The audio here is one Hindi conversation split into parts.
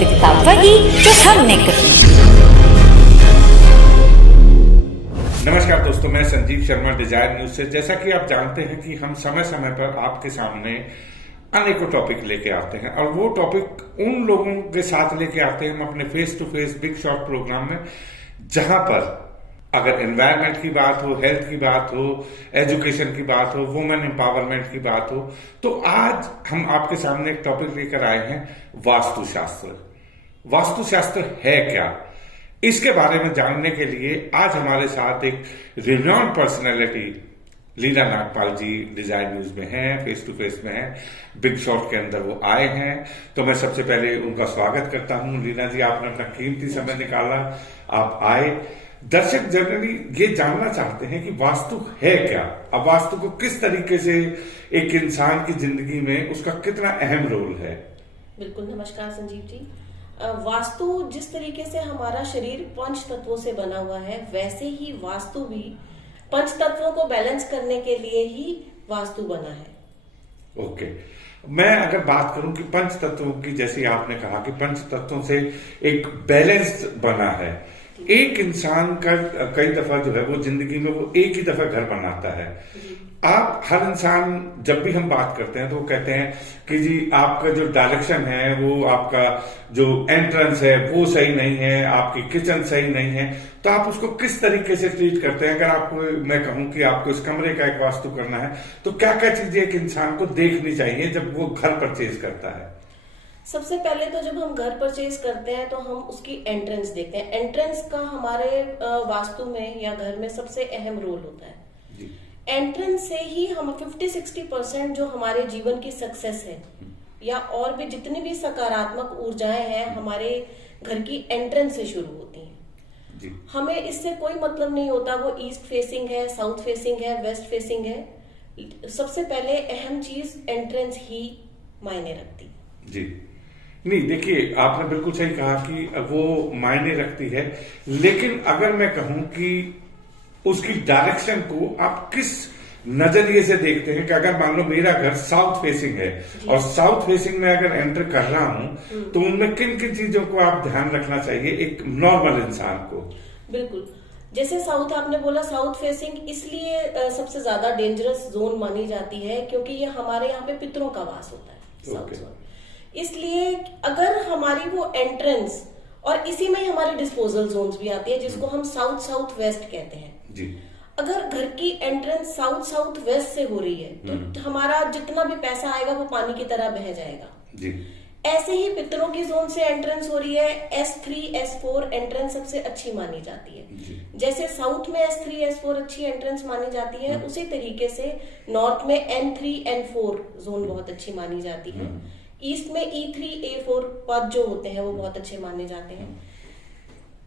वास्तविकता वही जो हमने कही। नमस्कार दोस्तों, मैं संजीव शर्मा डिजायर न्यूज से। जैसा कि आप जानते हैं कि हम समय समय पर आपके सामने अनेकों टॉपिक लेके आते हैं और वो टॉपिक उन लोगों के साथ लेके आते हैं हम अपने face to face big shot programme में, जहां पर अगर एनवायरनमेंट की बात हो, हेल्थ की बात हो, एजुकेशन की बात हो, वुमेन एम्पावरमेंट की बात हो, तो आज हम आपके सामने एक टॉपिक लेकर आए हैं वास्तुशास्त्र। वास्तुशास्त्र है क्या, इसके बारे में जानने के लिए आज हमारे साथ एक रिनॉन्ड पर्सनैलिटी लीला नागपाल जी डिजायर न्यूज में हैं, फेस टू फेस में हैं, बिग शॉट के अंदर वो आए हैं। तो मैं सबसे पहले उनका स्वागत करता हूं। लीला जी, आपने अपना कीमती समय निकाला, आप आए। दर्शक जनरली ये जानना चाहते हैं कि वास्तु है क्या, अब वास्तु को किस तरीके से एक इंसान की जिंदगी में उसका कितना अहम रोल है। बिल्कुल, नमस्कार संजीव जी। वास्तु जिस तरीके से हमारा शरीर पंच तत्वों से बना हुआ है, वैसे ही वास्तु भी पंच तत्वों को बैलेंस करने के लिए ही वास्तु बना है। ओके, मैं अगर बात करूं कि पंच तत्वों की, जैसे आपने कहा कि पंच तत्वों से एक बैलेंस बना है। एक इंसान का कई दफा जो है वो जिंदगी में वो एक ही दफा घर बनाता है। आप हर इंसान, जब भी हम बात करते हैं तो वो कहते हैं कि जी आपका जो डायरेक्शन है, वो आपका जो एंट्रेंस है वो सही नहीं है, आपकी किचन सही नहीं है। तो आप उसको किस तरीके से ट्रीट करते हैं? अगर आपको मैं कहूं कि आपको इस कमरे का एक वास्तु करना है तो क्या क्या चीजें एक इंसान को देखनी चाहिए जब वो घर परचेज करता है? सबसे पहले तो जब हम घर परचेज करते हैं तो हम उसकी एंट्रेंस देखते हैं। एंट्रेंस का हमारे वास्तु में या घर में सबसे अहम रोल होता है। एंट्रेंस से ही हम 50-60% जो हमारे जीवन की सक्सेस है या और भी जितनी भी सकारात्मक ऊर्जाएं हैं हमारे घर की एंट्रेंस से शुरू होती हैं। हमें इससे कोई मतलब नहीं होता वो ईस्ट फेसिंग है, साउथ फेसिंग है, वेस्ट फेसिंग है। सबसे पहले अहम चीज एंट्रेंस ही मायने रखती है। जी नहीं, देखिए आपने बिल्कुल सही कहा कि वो मायने रखती है, लेकिन अगर मैं कहूं कि उसकी डायरेक्शन को आप किस नजरिए से देखते हैं कि अगर मान लो मेरा घर साउथ फेसिंग है और साउथ फेसिंग में अगर एंटर कर रहा हूं तो उनमें किन किन चीजों को आप ध्यान रखना चाहिए एक नॉर्मल इंसान को? बिल्कुल, जैसे साउथ आपने बोला, साउथ फेसिंग इसलिए सबसे ज्यादा डेंजरस जोन मानी जाती है क्योंकि ये हमारे यहाँ पे पितरों का वास होता है साउथ जोन। इसलिए अगर हमारी वो एंट्रेंस और इसी में ही हमारी डिस्पोजल जोन्स भी आती है जिसको हम साउथ साउथ वेस्ट कहते हैं जी। अगर घर की एंट्रेंस साउथ साउथ वेस्ट से हो रही है तो हमारा जितना भी पैसा आएगा वो पानी की तरह बह जाएगा जी। ऐसे ही पितरों की जोन से एंट्रेंस हो रही है, S3 S4 एंट्रेंस सबसे अच्छी मानी जाती है जी। जैसे साउथ में S3 S4 अच्छी एंट्रेंस मानी जाती है, उसी तरीके से नॉर्थ में N3 N4 जोन बहुत अच्छी मानी जाती है। ईस्ट में E3 A4 पद जो होते हैं वो बहुत अच्छे माने जाते हैं।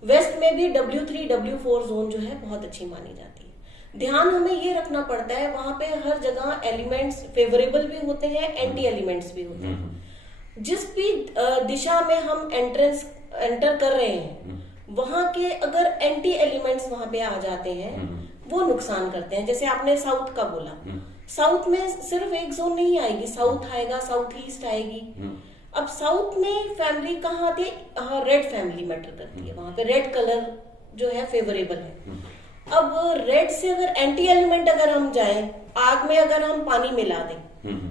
वेस्ट में भी W3 W4 जोन जो है बहुत अच्छी मानी जाती है। ध्यान हमें ये रखना पड़ता है, वहां पे हर जगह एलिमेंट्स फेवरेबल भी होते हैं, एंटी एलिमेंट्स भी होते हैं। जिस भी दिशा में हम एंटर कर रहे हैं वहां के अगर एंटी एलिमेंट्स वहां पे आ जाते हैं वो नुकसान करते हैं। जैसे आपने साउथ का बोला, साउथ में सिर्फ एक जोन नहीं आएगी, साउथ आएगा, साउथ ईस्ट आएगी। अब साउथ में फैमिली कहाँ आती है? रेड फैमिली मैटर करती है, वहां पे रेड कलर जो है फेवरेबल है। अब रेड से अगर एंटी एलिमेंट अगर हम जाएं, आग में अगर हम पानी मिला दें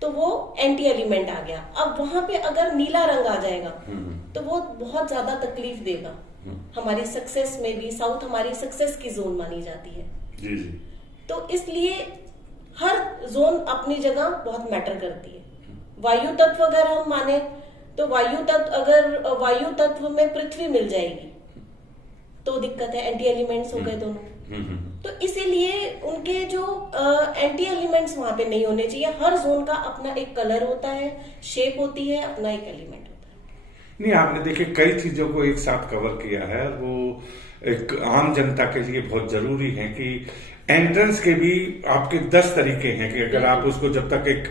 तो वो एंटी एलिमेंट आ गया। अब वहां पे अगर नीला रंग आ जाएगा तो वो बहुत ज्यादा तकलीफ देगा हमारी सक्सेस में भी। साउथ हमारी सक्सेस की जोन मानी जाती है जी। तो इसलिए हर जोन अपनी जगह बहुत मैटर करती है। वायु तत्व अगर हम माने तो वायु तत्व में पृथ्वी मिल जाएगी तो दिक्कत है, एंटी एलिमेंट्स हो गए दोनों। तो इसीलिए उनके जो एंटी एलिमेंट्स वहां पे नहीं होने चाहिए। हर जोन का अपना एक कलर होता है, शेप होती है, अपना एक एलिमेंट होता है। नहीं, आपने देखिए कई चीजों को एक साथ कवर किया है, वो एक आम जनता के लिए बहुत जरूरी है कि एंट्रेंस के भी आपके 10 तरीके हैं कि अगर आप उसको जब तक एक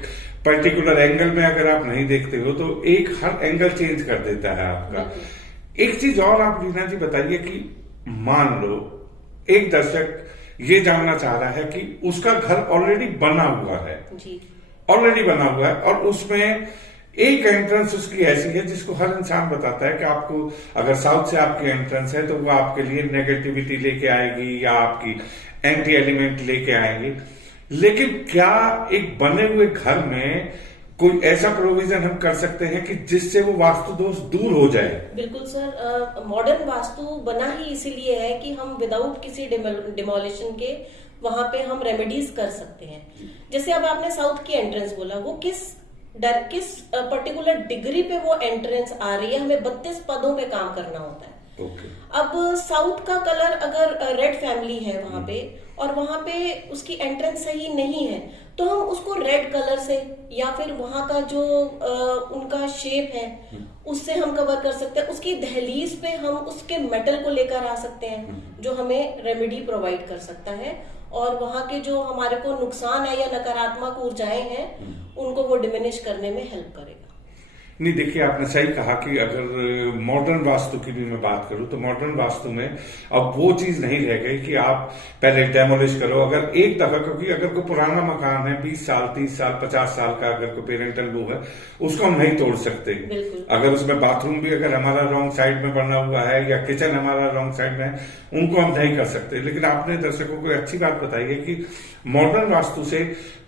पर्टिकुलर एंगल में अगर आप नहीं देखते हो तो एक हर एंगल चेंज कर देता है आपका। एक चीज और आप लीना जी बताइए कि मान लो एक दर्शक ये जानना चाह रहा है कि उसका घर ऑलरेडी बना हुआ है, ऑलरेडी बना हुआ है और उसमें एक एंट्रेंस उसकी ऐसी है जिसको हर इंसान बताता है कि आपको अगर साउथ से आपकी एंट्रेंस है तो वो आपके लिए नेगेटिविटी लेके आएगी या आपकी एंटी एलिमेंट लेके आएंगी। लेकिन क्या एक बने हुए घर में कोई ऐसा प्रोविजन हम कर सकते हैं कि जिससे वो वास्तु दोष दूर हो जाए? बिल्कुल सर, मॉडर्न वास्तु बना ही इसीलिए है कि हम विदाउट किसी डिमोलिशन के वहां पे हम रेमेडीज कर सकते हैं। जैसे अब आपने साउथ की एंट्रेंस बोला, वो किस पर्टिकुलर डिग्री पे वो एंट्रेंस आ रही है, हमें 32 पदों पे काम करना होता है। अब साउथ का कलर अगर रेड फैमिली है वहां पे और वहां पे उसकी एंट्रेंस सही नहीं है तो हम उसको रेड कलर से या फिर वहां का जो उनका शेप है उससे हम कवर कर सकते हैं। उसकी दहलीज पे हम उसके मेटल को लेकर आ सकते हैं जो हमें रेमेडी प्रोवाइड कर सकता है और वहां के जो हमारे को नुकसान है या नकारात्मक ऊर्जाएं हैं उनको वो डिमिनिश करने में हेल्प करेगा। नहीं, देखिए आपने सही कहा कि अगर मॉडर्न वास्तु की भी मैं बात करूं तो मॉडर्न वास्तु में अब वो चीज नहीं रह गई कि आप पहले डेमोलिश करो। अगर एक दफा, क्योंकि अगर कोई पुराना मकान है 20 साल 30 साल 50 साल का, अगर कोई पेरेंटल वो है उसको हम नहीं तोड़ सकते। अगर उसमें बाथरूम भी अगर हमारा रॉन्ग साइड में बना हुआ है या किचन हमारा रॉन्ग साइड में है उनको हम नहीं कर सकते। लेकिन आपने दर्शकों को अच्छी बात बताई है कि मॉडर्न वास्तु से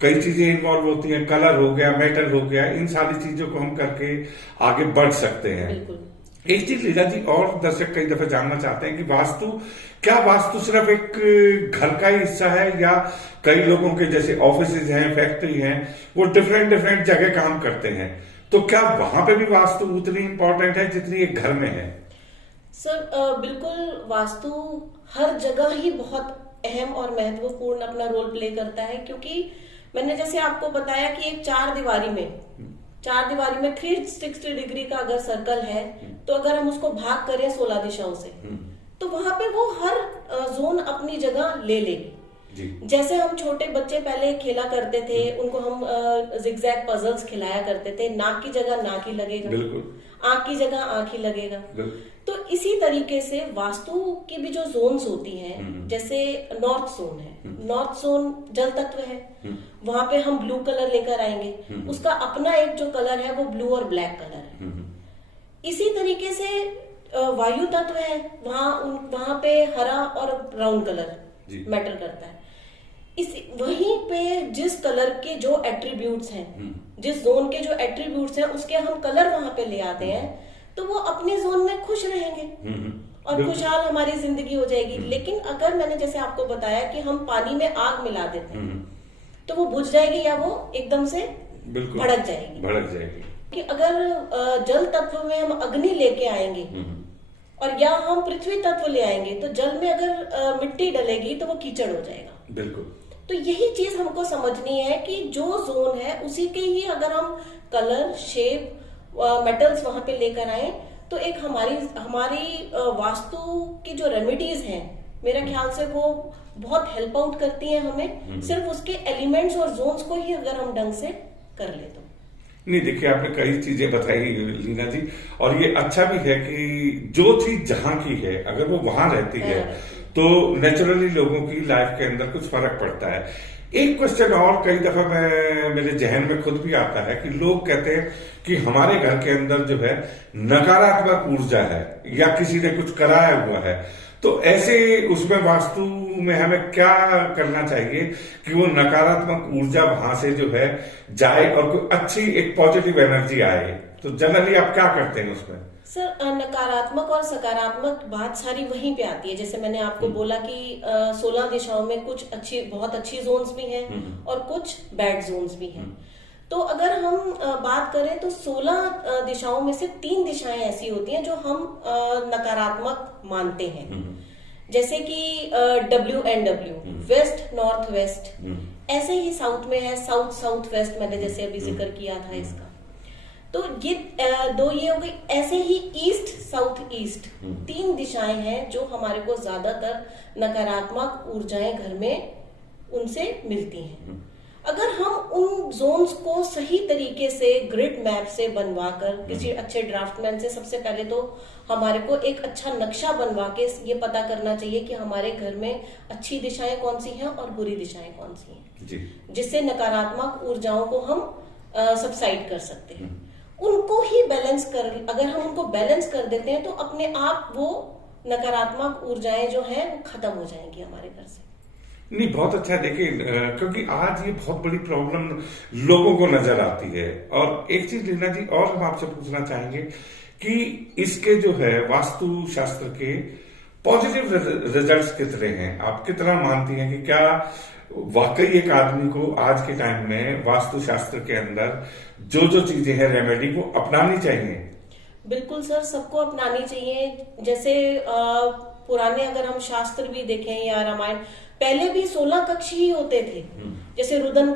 कई चीजें इन्वॉल्व होती हैं, कलर हो गया, मेटल हो गया, इन सारी चीजों को हम करके आगे बढ़ सकते हैं। एक चीज लीला जी और दर्शक कई दफे जानना चाहते हैं कि वास्तु सिर्फ एक घर का ही हिस्सा है या कई लोगों के जैसे ऑफिसेज हैं, फैक्ट्री हैं, वो डिफरेंट जगह काम करते हैं, तो क्या वहां पे भी वास्तु उतनी इंपॉर्टेंट है जितनी एक घर में है? सर बिल्कुल, वास्तु हर जगह ही बहुत अहम और महत्वपूर्ण अपना रोल प्ले करता है। क्योंकि मैंने जैसे आपको बताया कि एक चार दीवारी में 360 डिग्री का अगर सर्कल है तो अगर हम उसको भाग करें 16 दिशाओं से तो वहां पे वो हर जोन अपनी जगह ले लेगी। जैसे हम छोटे बच्चे पहले खेला करते थे, उनको हम जिगजैग पजल्स खिलाया करते थे, नाक की जगह नाक ही लगेगा, आंख की जगह आंख ही लगेगा। तो इसी तरीके से वास्तु की भी जो जोन्स होती हैं, जैसे नॉर्थ जोन है, नॉर्थ जोन जल तत्व है, वहां पे हम ब्लू कलर लेकर आएंगे, उसका अपना एक जो कलर है वो ब्लू और ब्लैक कलर है। इसी तरीके से वायु तत्व है, वहां पे हरा और ब्राउन कलर मैटर करता है। वहीं पे जिस कलर के जो एट्रीब्यूट्स हैं, जिस जोन के जो एट्रीब्यूट्स हैं उसके हम कलर वहां पे ले आते हैं तो वो अपने जोन में खुश रहेंगे और खुशहाल हमारी जिंदगी हो जाएगी। लेकिन अगर मैंने जैसे आपको बताया कि हम पानी में आग मिला देते हैं तो वो बुझ जाएगी या वो एकदम से भड़क जाएगी। कि अगर जल तत्व में हम अग्नि लेके आएंगे और या हम पृथ्वी तत्व ले आएंगे तो जल में अगर मिट्टी डलेगी तो वो कीचड़ हो जाएगा। बिल्कुल। तो यही चीज हमको समझनी है कि जो जोन है उसी के ही अगर हम कलर, शेप, मेटल्स वहां पे लेकर आए तो एक हमारी वास्तु की जो रेमेडीज हैं मेरा ख्याल से वो बहुत हेल्प आउट करती हैं हमें। सिर्फ उसके एलिमेंट्स और जोन्स को ही अगर हम ढंग से कर ले तो। नहीं, देखिए आपने कई चीजें बताई लीना जी, और ये अच्छा भी है कि जो चीज जहां की है अगर वो वहां रहती है तो नेचुरली लोगों की लाइफ के अंदर कुछ फर्क पड़ता है। एक क्वेश्चन और कई दफा मेरे जहन में खुद भी आता है कि लोग कहते हैं कि हमारे घर के अंदर जो है नकारात्मक ऊर्जा है या किसी ने कुछ कराया हुआ है, तो ऐसे उसमें वास्तु में हमें क्या करना चाहिए कि वो नकारात्मक ऊर्जा वहां से जो है जाए और कोई अच्छी एक पॉजिटिव एनर्जी आए? तो जनरली आप क्या करते हैं उसमें? सर नकारात्मक और सकारात्मक बात सारी वहीं पे आती है। जैसे मैंने आपको बोला कि 16 दिशाओं में कुछ बहुत अच्छी जोन्स भी हैं और कुछ बैड जोन्स भी हैं। तो अगर हम बात करें तो 16 दिशाओं में से 3 दिशाएं ऐसी होती हैं जो हम नकारात्मक मानते हैं, जैसे कि WNW, वेस्ट नॉर्थ वेस्ट। ऐसे ही साउथ में है साउथ साउथ वेस्ट, मैंने जैसे अभी जिक्र किया था इसका। तो ये दो ये हो गई। ऐसे ही ईस्ट साउथ ईस्ट 3 दिशाएं हैं जो हमारे को ज्यादातर नकारात्मक ऊर्जाएं घर में उनसे मिलती हैं। अगर हम उन जोन्स को सही तरीके से ग्रिड मैप से बनवाकर किसी अच्छे ड्राफ्टमैन से सबसे पहले तो हमारे को एक अच्छा नक्शा बनवा के ये पता करना चाहिए कि हमारे घर में अच्छी दिशाएं कौन सी हैं और बुरी दिशाएं कौन सी हैं, जिससे नकारात्मक ऊर्जाओं को हम सबसाइड कर सकते हैं। उनको ही बैलेंस कर, अगर हम उनको बैलेंस कर देते हैं तो अपने आप वो नकारात्मक ऊर्जाएं जो हैं वो खत्म हो जाएंगी हमारे घर से। नहीं, बहुत अच्छा है। देखिए, क्योंकि आज ये बहुत बड़ी प्रॉब्लम लोगों को नजर आती है। और एक चीज लीना जी और हम आपसे पूछना चाहेंगे कि इसके जो है वास्तु शास्त्र के पॉजिटिव रिजल्ट्स कितने हैं? आप कितना मानती हैं कि क्या वाकई एक आदमी को आज के टाइम में वास्तु शास्त्र के अंदर जो जो चीजें हैं रेमेडी को अपनानी चाहिए? बिल्कुल सर, सबको अपनानी चाहिए। जैसे पुराने अगर हम शास्त्र भी देखें या रामायण, पहले भी 16 कक्ष ही होते थे। जैसे रुदन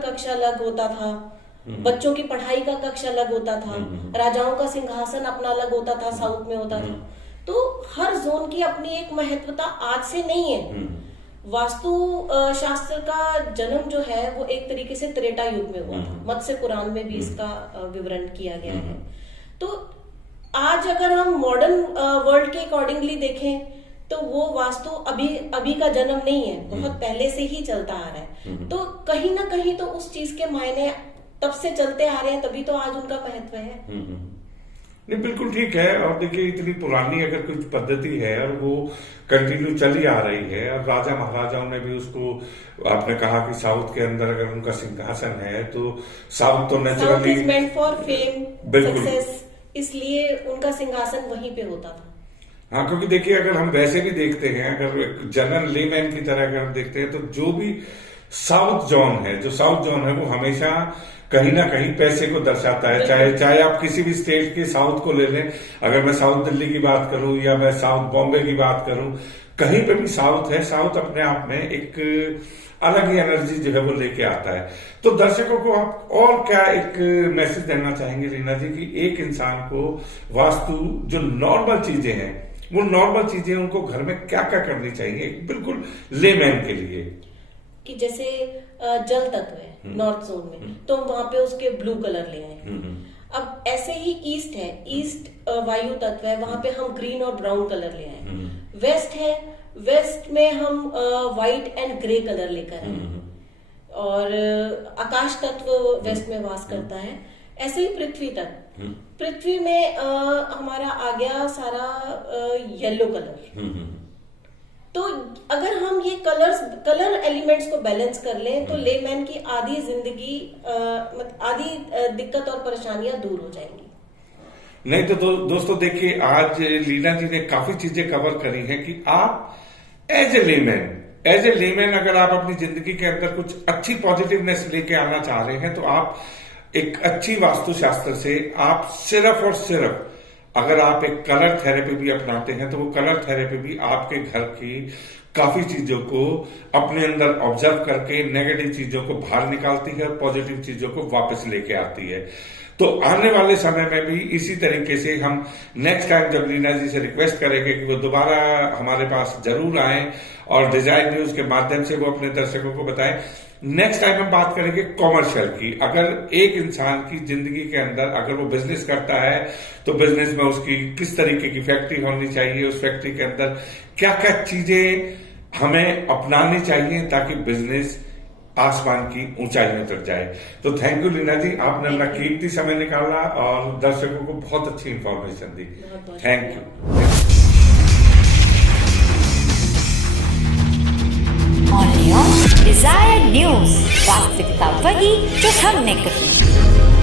कक्ष अलग होता था, बच्चों की पढ़ाई का कक्ष अलग होता था, राजाओं का सिंहासन अपना अलग होता था, साउथ में होता था। तो हर जोन की अपनी एक महत्वता आज से नहीं है। वास्तु शास्त्र का जन्म जो है वो एक तरीके से त्रेता युग में हुआ था। मत्स्य पुराण में भी इसका विवरण किया गया है। तो आज अगर हम मॉडर्न वर्ल्ड के अकॉर्डिंगली देखें तो वो वास्तु अभी का जन्म नहीं है, बहुत पहले से ही चलता आ रहा है। तो कहीं ना कहीं तो उस चीज के मायने तब से चलते आ रहे हैं, तभी तो आज उनका महत्व है। नहीं, बिल्कुल ठीक है। और देखिए, इतनी पुरानी अगर कुछ पद्धति है और वो कंटिन्यू चली आ रही है, और राजा महाराजाओं ने भी उसको, आपने कहा कि साउथ के अंदर अगर उनका सिंहासन है तो साउथ तो naturally meant for fame, success, इसलिए उनका सिंहासन वहीं पे होता था। हाँ, क्योंकि देखिए, अगर हम वैसे भी देखते हैं, अगर जनरल लेमैन की तरह अगर हम देखते हैं तो जो भी साउथ जोन है, जो साउथ जोन है वो हमेशा कहीं ना कहीं पैसे को दर्शाता है। चाहे आप किसी भी स्टेट के साउथ को ले लें, अगर मैं साउथ दिल्ली की बात करूं या मैं साउथ बॉम्बे की बात करूं, कहीं पे भी साउथ है। साउथ अपने आप में एक अलग ही एनर्जी जो है वो लेके आता है। तो दर्शकों को आप और क्या एक मैसेज देना चाहेंगे रीना जी कि एक इंसान को वास्तु जो नॉर्मल चीजें हैं, वो नॉर्मल चीजें उनको घर में क्या क्या करनी चाहिए बिल्कुल लेमैन के लिए? कि जैसे जल तत्व है नॉर्थ जोन में, तो वहां पे उसके ब्लू कलर ले आए। अब ऐसे ही ईस्ट है, ईस्ट वायु तत्व है, वहां पे हम ग्रीन और ब्राउन कलर ले आए। वेस्ट है, वेस्ट में हम व्हाइट एंड ग्रे कलर लेकर आए। और आकाश तत्व वेस्ट में वास करता है। ऐसे ही पृथ्वी तत्व, पृथ्वी में हमारा आ गया सारा येलो कलर। तो अगर हम ये कलर एलिमेंट्स को बैलेंस कर लें तो लेमैन की आधी जिंदगी, आधी दिक्कत और परेशानियां दूर हो जाएंगी। नहीं तो दोस्तों देखिए, आज लीना जी ने काफी चीजें कवर करी हैं कि आप एज ए लेमैन अगर आप अपनी जिंदगी के अंदर कुछ अच्छी पॉजिटिवनेस लेके आना चाह रहे हैं तो आप एक अच्छी वास्तुशास्त्र से आप सिर्फ और सिर्फ अगर आप एक कलर थेरेपी भी अपनाते हैं तो वो कलर थेरेपी भी आपके घर की काफी चीजों को अपने अंदर ऑब्जर्व करके नेगेटिव चीजों को बाहर निकालती है और पॉजिटिव चीजों को वापस लेके आती है। तो आने वाले समय में भी इसी तरीके से हम नेक्स्ट टाइम जब लीना जी से रिक्वेस्ट करेंगे कि वो दोबारा हमारे पास जरूर आए और डिजाइन न्यूज के माध्यम से वो अपने दर्शकों को बताएं। नेक्स्ट टाइम हम बात करेंगे कॉमर्शियल की। अगर एक इंसान की जिंदगी के अंदर अगर वो बिजनेस करता है तो बिजनेस में उसकी किस तरीके की फैक्ट्री होनी चाहिए, उस फैक्ट्री के अंदर क्या क्या चीजें हमें अपनानी चाहिए ताकि बिजनेस आसमान की ऊंचाइयों तक जाए। तो थैंक यू लीना जी, आपने अपना कीमती समय निकाला और दर्शकों को बहुत अच्छी इंफॉर्मेशन दी। Thank you. On desire news, वास्तविकता वही जो हमने कही।